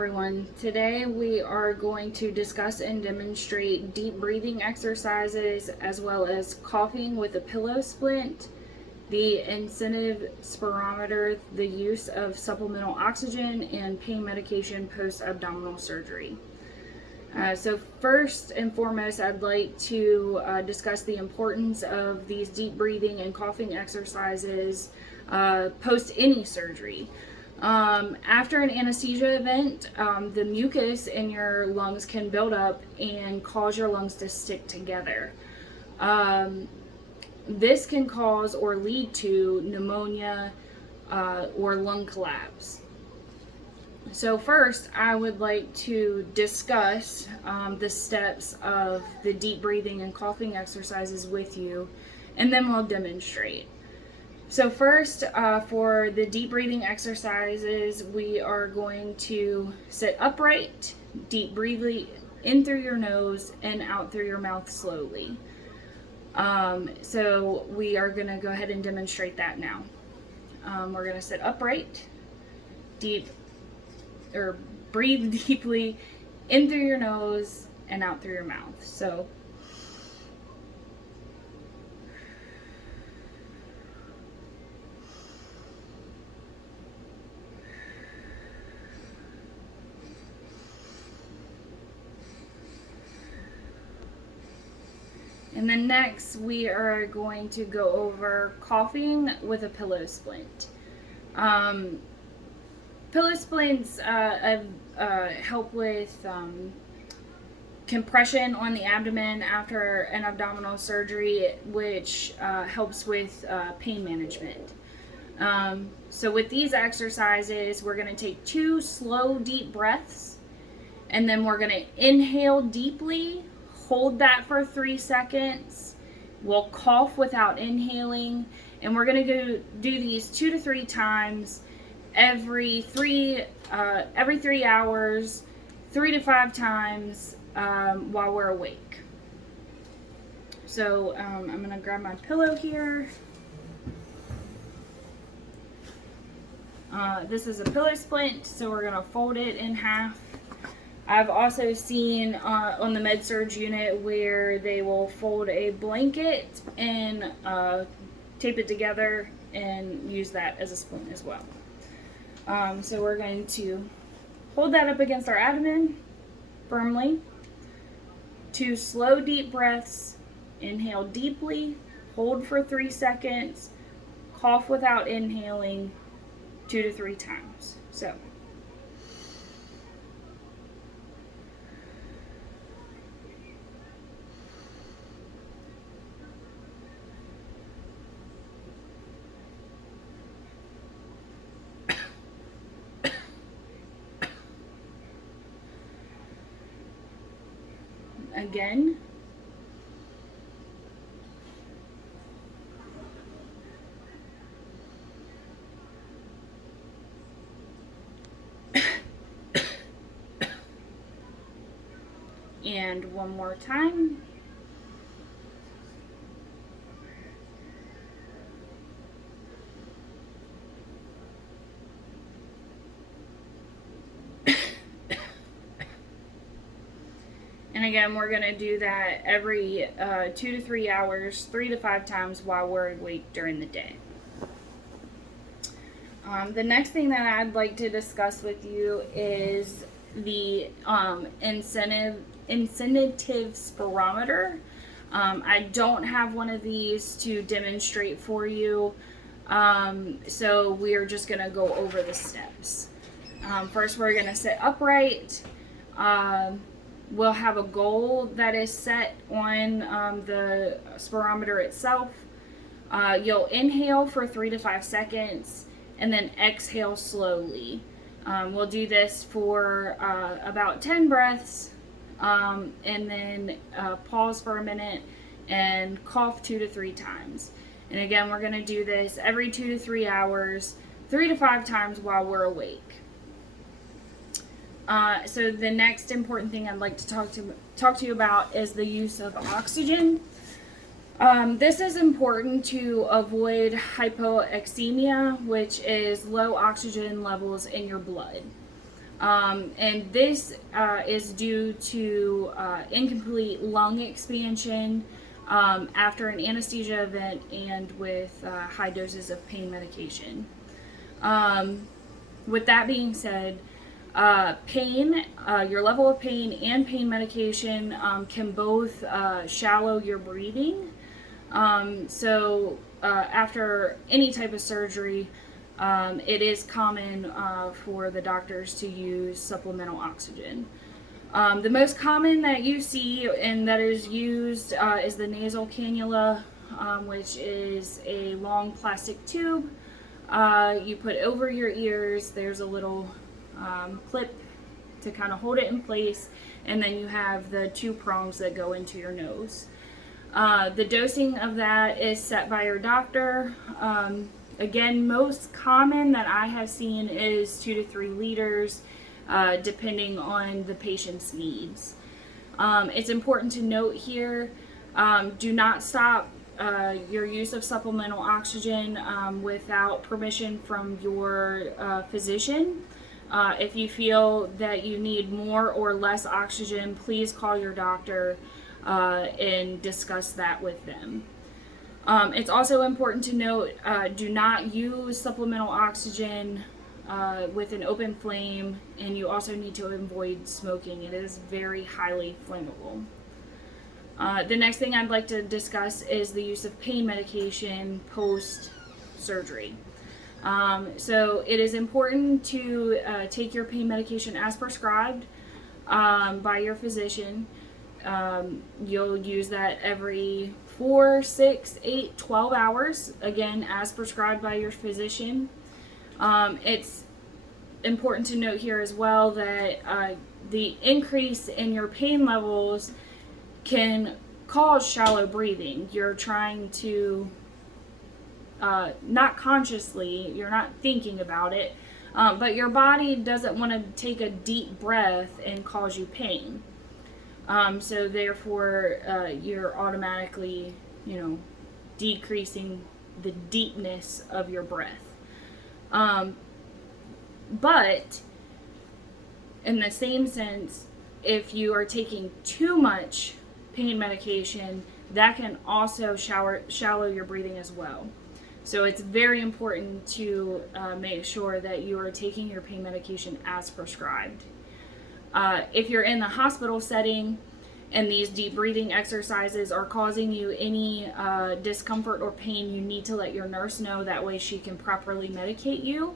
Everyone, today we are going to discuss and demonstrate deep breathing exercises as well as coughing with a pillow splint, the incentive spirometer, the use of supplemental oxygen, and pain medication post-abdominal surgery. So first and foremost, I'd like to discuss the importance of these deep breathing and coughing exercises post any surgery. After an anesthesia event, the mucus in your lungs can build up and cause your lungs to stick together. This can cause or lead to pneumonia or lung collapse. So first, I would like to discuss the steps of the deep breathing and coughing exercises with you, and then we'll demonstrate. So first, for the deep breathing exercises, we are going to sit upright, deep breathe in through your nose and out through your mouth slowly. So we are going to go ahead and demonstrate that now. We're going to sit upright, breathe deeply in through your nose and out through your mouth. So and then next we are going to go over coughing with a pillow splint. Pillow splints help with compression on the abdomen after an abdominal surgery, which helps with pain management. So with these exercises, we're going to take 2 slow, deep breaths, and then we're going to inhale deeply, hold that for 3 seconds. We'll cough without inhaling, and we're going to do these 2 to 3 times every 3 hours, 3 to 5 times while we're awake. So I'm going to grab my pillow here. This is a pillow splint, so we're going to fold it in half. I've also seen on the med-surg unit where they will fold a blanket and tape it together and use that as a splint as well. So we're going to hold that up against our abdomen firmly. 2 slow, deep breaths. Inhale deeply, hold for 3 seconds, cough without inhaling 2 to 3 times. So again. And one more time. And again, we're going to do that every 2 to 3 hours, 3 to 5 times while we're awake during the day. The next thing that I'd like to discuss with you is the incentive spirometer. I don't have one of these to demonstrate for you, so we're just going to go over the steps. First, we're going to sit upright. We'll have a goal that is set on the spirometer itself. You'll inhale for 3 to 5 seconds and then exhale slowly. We'll do this for about 10 breaths and then pause for a minute and cough 2 to 3 times. And again, we're going to do this every 2 to 3 hours, 3 to 5 times while we're awake. So the next important thing I'd like to talk to you about is the use of oxygen. This is important to avoid hypoxemia, which is low oxygen levels in your blood. And this is due to incomplete lung expansion after an anesthesia event and with high doses of pain medication. With that being said, pain, your level of pain and pain medication can both shallow your breathing. After any type of surgery, it is common for the doctors to use supplemental oxygen. The most common that you see and that is used is the nasal cannula, which is a long plastic tube you put over your ears. There's a little clip to kind of hold it in place, and then you have the 2 prongs that go into your nose. The dosing of that is set by your doctor. Again, most common that I have seen is 2 to 3 liters, depending on the patient's needs. It's important to note here, do not stop your use of supplemental oxygen without permission from your physician. If you feel that you need more or less oxygen, please call your doctor and discuss that with them. It's also important to note, do not use supplemental oxygen with an open flame, and you also need to avoid smoking. It is very highly flammable. The next thing I'd like to discuss is the use of pain medication post-surgery. So it is important to take your pain medication as prescribed by your physician. You'll use that every 4, 6, 8, 12 hours, again, as prescribed by your physician. It's important to note here as well that the increase in your pain levels can cause shallow breathing. You're trying to, not consciously, you're not thinking about it, but your body doesn't want to take a deep breath and cause you pain. So therefore, you're automatically, decreasing the deepness of your breath. But in the same sense, if you are taking too much pain medication, that can also shallow your breathing as well. So it's very important to make sure that you are taking your pain medication as prescribed. If you're in the hospital setting and these deep breathing exercises are causing you any discomfort or pain, you need to let your nurse know. That way she can properly medicate you.